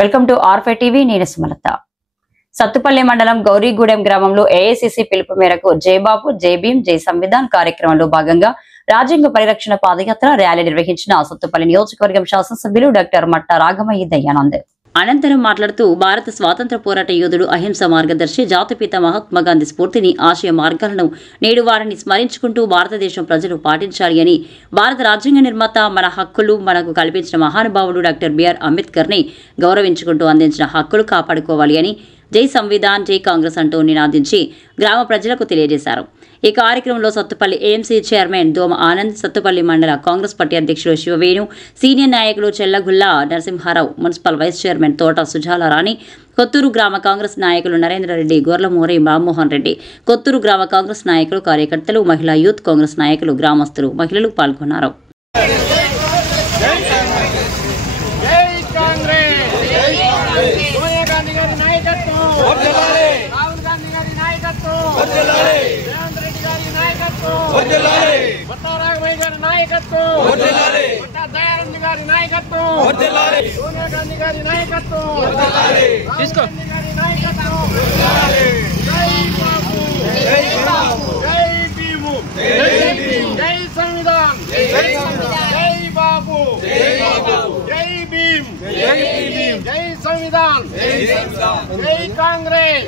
Welcome to R5 TV. నేను సుమలత. సత్తుపల్లి మండలం గౌరీగూడెం గ్రామంలో ఏఐసిసి పిలుపు మేరకు జై బాబు జై భీం జై సంవిధాన్ కార్యక్రమంలో భాగంగా రాజ్యాంగ పరిరక్షణ పాదయాత్ర ర్యాలీ నిర్వహించిన సత్తుపల్లి నియోజకవర్గం శాసనసభ్యులు డాక్టర్ మట్ట రాఘమయ్య దయానంద్ అనంతరం మాట్లాడుతూ భారత స్వాతంత్ర పోరాట యోధుడు అహింస మార్గదర్శి జాతిపిత మహాత్మాగాంధీ స్ఫూర్తిని ఆశయ మార్గాలను నేడు వారిని స్మరించుకుంటూ భారతదేశం ప్రజలు పాటించాలి అని, భారత రాజ్యాంగ నిర్మాత మన హక్కులు మనకు కల్పించిన మహానుభావుడు డాక్టర్ బిఆర్ అంబేద్కర్ ని గౌరవించుకుంటూ అందించిన హక్కులు కాపాడుకోవాలి అని జై సంవిధాన్ జై కాంగ్రెస్ అంటూ నినాదించి గ్రామ ప్రజలకు తెలియజేశారు. ఈ కార్యక్రమంలో సత్తుపల్లి ఏఎంసీ చైర్మన్ దోమ ఆనంద్, సత్తుపల్లి మండల కాంగ్రెస్ పార్టీ అధ్యక్షులు శివవేణు, సీనియర్ నాయకులు చెల్లగుల్లా నరసింహారావు, మున్సిపల్ వైస్ చైర్మన్ తోట సుజాల రాణి, కొత్తూరు గ్రామ కాంగ్రెస్ నాయకులు నరేంద్రరెడ్డి, గొర్లమూరి రామ్మోహన్ రెడ్డి, కొత్తూరు గ్రామ కాంగ్రెస్ నాయకులు, కార్యకర్తలు, మహిళా యూత్ కాంగ్రెస్ నాయకులు, గ్రామస్తులు, మహిళలు పాల్గొన్నారు. జై సంవిధాన్ జై కాంగ్రెస్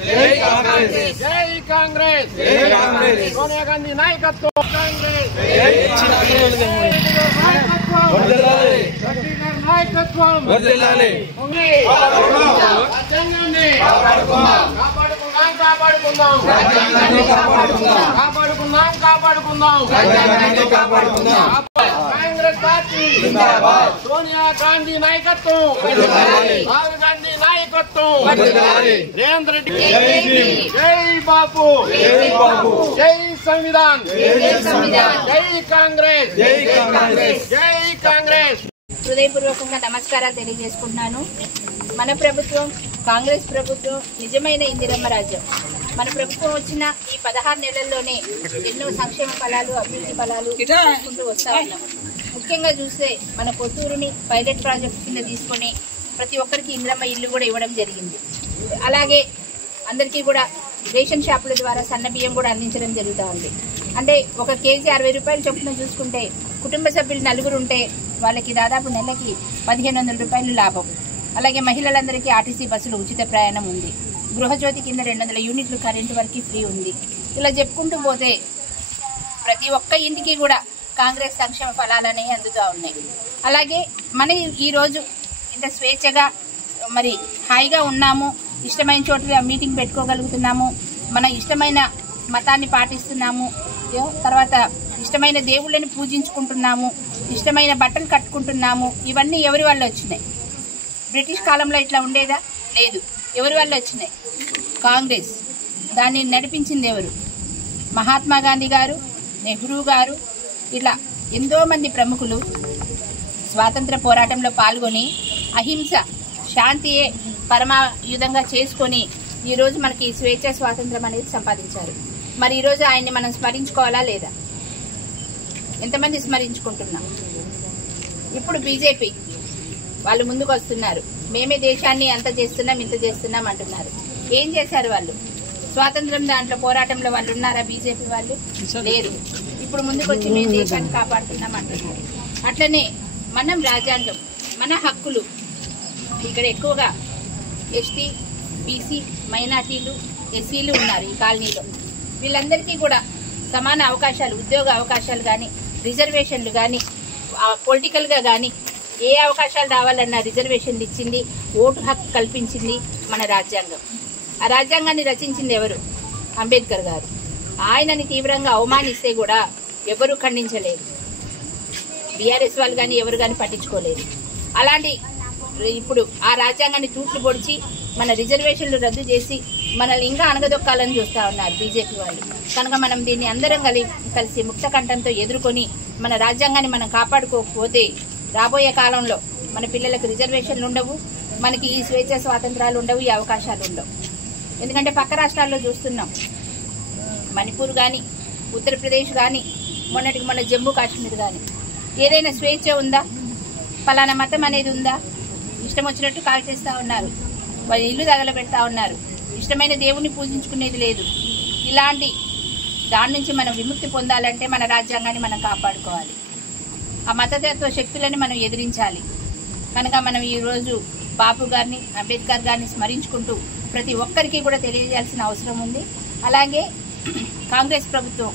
జై కాంగ్రెస్ సోనియా గాంధీ నాయకత్వం నాయకత్వం కాపాడుకుందాం కాంగ్రెస్ పార్టీ సోనియా గాంధీ నాయకత్వం, రాహుల్ గాంధీ నాయకత్వం, రేవంత్ రెడ్డి జై బాపు జై సంవిధాన్ జై కాంగ్రెస్ జై కాంగ్రెస్. హృదయపూర్వకంగా నమస్కారాలు తెలియజేసుకుంటున్నాను. మన ప్రభుత్వం కాంగ్రెస్ ప్రభుత్వం నిజమైన ఇందిరమ్మ రాజ్యం. మన ప్రభుత్వం వచ్చిన ఈ 16 నెలల్లోనే ఎన్నో సంక్షేమ ఫలాలు, అభివృద్ధి ఫలాలు తీసుకుంటూ వస్తా ఉన్నాం. ముఖ్యంగా చూస్తే మన కొత్తూరుని పైలట్ ప్రాజెక్ట్ కింద తీసుకొని ప్రతి ఒక్కరికి ఇందిరమ్మ ఇల్లు కూడా ఇవ్వడం జరిగింది. అలాగే అందరికీ కూడా రేషన్ షాపుల ద్వారా సన్న బియ్యం కూడా అందించడం జరుగుతూ ఉంది. అంటే ఒక కేజీ 60 రూపాయలు చొప్పున చూసుకుంటే కుటుంబ సభ్యులు 4 ఉంటే వాళ్ళకి దాదాపు నెలకి 1500 రూపాయలు లాభం. అలాగే మహిళలందరికీ ఆర్టీసీ బస్సులు ఉచిత ప్రయాణం ఉంది. గృహజ్యోతి కింద 200 యూనిట్లు కరెంటు వరకు ఫ్రీ ఉంది. ఇలా చెప్పుకుంటూ పోతే ప్రతి ఒక్క ఇంటికి కూడా కాంగ్రెస్ సంక్షేమ ఫలాలనేవి అందుతూ ఉన్నాయి. అలాగే మన ఈరోజు ఇంత స్వేచ్ఛగా మరి హాయిగా ఉన్నాము, ఇష్టమైన చోట మీటింగ్ పెట్టుకోగలుగుతున్నాము, మన ఇష్టమైన మతాన్ని పాటిస్తున్నాము, తర్వాత ఇష్టమైన దేవుళ్ళని పూజించుకుంటున్నాము, ఇష్టమైన బట్టలు కట్టుకుంటున్నాము. ఇవన్నీ ఎవరి వల్ల వచ్చినాయి? బ్రిటిష్ కాలంలో ఇట్లా ఉండేదా? లేదు. ఎవరి వల్ల వచ్చినాయి? కాంగ్రెస్. దాన్ని నడిపించింది ఎవరు? మహాత్మా గాంధీ గారు, నెహ్రూ గారు, ఇట్లా ఎంతోమంది ప్రముఖులు స్వాతంత్ర పోరాటంలో పాల్గొని అహింస శాంతియే పరమాయుధంగా చేసుకొని ఈరోజు మనకి స్వేచ్ఛ స్వాతంత్రం అనేది సంపాదించారు. మరి ఈరోజు ఆయన్ని మనం స్మరించుకోవాలా లేదా? ఎంతమంది స్మరించుకుంటున్నాం? ఇప్పుడు బీజేపీ వాళ్ళు ముందుకు వస్తున్నారు. మేమే దేశాన్ని అంత చేస్తున్నాం, ఇంత చేస్తున్నాం అంటున్నారు. ఏం చేశారు వాళ్ళు? స్వాతంత్రం దాంట్లో పోరాటంలో వాళ్ళు ఉన్నారా? బీజేపీ వాళ్ళు లేరు. ఇప్పుడు ముందుకు వచ్చి మేము దేశాన్ని కాపాడుతున్నాం అంటున్నారు. అట్లనే మనం రాజ్యాంగం, మన హక్కులు, ఇక్కడ ఎక్కువగా ఎస్టీ, బీసీ, మైనార్టీలు, ఎస్సీలు ఉన్నారు ఈ కాలనీలో. వీళ్ళందరికీ కూడా సమాన అవకాశాలు, ఉద్యోగ అవకాశాలు కానీ, రిజర్వేషన్లు కానీ, పొలిటికల్గా కానీ ఏ అవకాశాలు రావాలన్నా రిజర్వేషన్లు ఇచ్చింది, ఓటు హక్కు కల్పించింది మన రాజ్యాంగం. ఆ రాజ్యాంగాన్ని రచించింది ఎవరు? అంబేద్కర్ గారు. ఆయనని తీవ్రంగా అవమానిస్తే కూడా ఎవరు ఖండించలేదు. బీఆర్ఎస్ వాళ్ళు కానీ ఎవరు కానీ పట్టించుకోలేదు. అలాంటి ఇప్పుడు ఆ రాజ్యాంగాన్ని తూట్లు పొడిచి మన రిజర్వేషన్లు రద్దు చేసి మనల్ని ఇంకా అణగదొక్కాలని చూస్తూ ఉన్నారు బీజేపీ వాళ్ళు. కనుక మనం దీన్ని అందరం కలిసి ముక్త కంఠంతో ఎదుర్కొని మన రాజ్యాంగాన్ని మనం కాపాడుకోకపోతే రాబోయే కాలంలో మన పిల్లలకు రిజర్వేషన్లు ఉండవు, మనకి ఈ స్వేచ్ఛ స్వాతంత్రాలు ఉండవు, ఈ అవకాశాలు ఉండవు. ఎందుకంటే పక్క రాష్ట్రాల్లో చూస్తున్నాం, మణిపూర్ కానీ, ఉత్తరప్రదేశ్ కానీ, మొన్నటికి జమ్మూ కాశ్మీర్ కానీ ఏదైనా స్వేచ్ఛ ఉందా? పలానా మతం అనేది ఉందా? ఇష్టం వచ్చినట్టు కాల్ చేస్తూ ఉన్నారు, వాళ్ళ ఇల్లు తగలబెడతా ఉన్నారు, ఇష్టమైన దేవుణ్ణి పూజించుకునేది లేదు. ఇలాంటి దాని నుంచి మనం విముక్తి పొందాలంటే మన రాజ్యాంగాన్ని మనం కాపాడుకోవాలి, ఆ మతతత్వ శక్తులని మనం ఎదిరించాలి. కనుక మనం ఈరోజు బాపు గారిని, అంబేద్కర్ గారిని స్మరించుకుంటూ ప్రతి ఒక్కరికి కూడా తెలియజేయాల్సిన అవసరం ఉంది. అలాగే కాంగ్రెస్ ప్రభుత్వం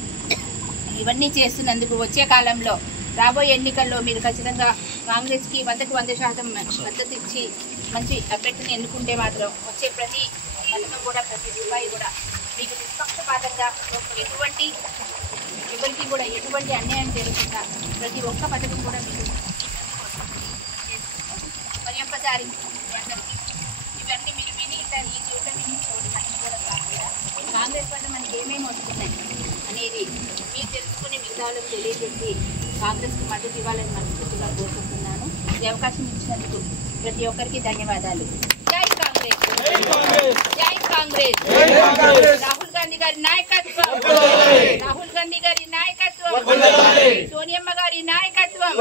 ఇవన్నీ చేస్తున్నందుకు వచ్చే కాలంలో రాబోయే ఎన్నికల్లో మీరు ఖచ్చితంగా కాంగ్రెస్కి 100% మద్దతు ఇచ్చి మంచి అభ్యర్థిని ఎన్నుకుంటే మాత్రం వచ్చే ప్రతి పథకం కూడా, ప్రతి రూపాయి కూడా మీకు నిష్పక్షపాతంగా ఎవరికి కూడా ఎటువంటి అన్యాయం జరగకుండా ప్రతి ఒక్క పథకం కూడా మీకు మరి ఒక్కసారి ఇవన్నీ మీరు విని ఈ చోట వినించుకోండి. మర్చిపోవడం కాకుండా కాంగ్రెస్ వల్ల మనకి ఏమేమి వస్తున్నాయి అనేది మీరు తెలుసుకుని మిగతా వాళ్ళకి తెలియజేసి కాంగ్రెస్కి మద్దతు ఇవ్వాలని మనస్ఫూర్తిగా కోరుకుంటున్నాను. ఈ అవకాశం ఇచ్చినందుకు ప్రతి ఒక్కరికి ధన్యవాదాలు. జై కాంగ్రెస్, జై కాంగ్రెస్. రాహుల్ గాంధీ గారి నాయకత్వం, రాహుల్ గాంధీ గారి నాయకత్వం, సోనియమ్మ గారి నాయకత్వం,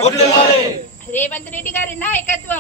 రేవంత్ రెడ్డి గారి నాయకత్వం.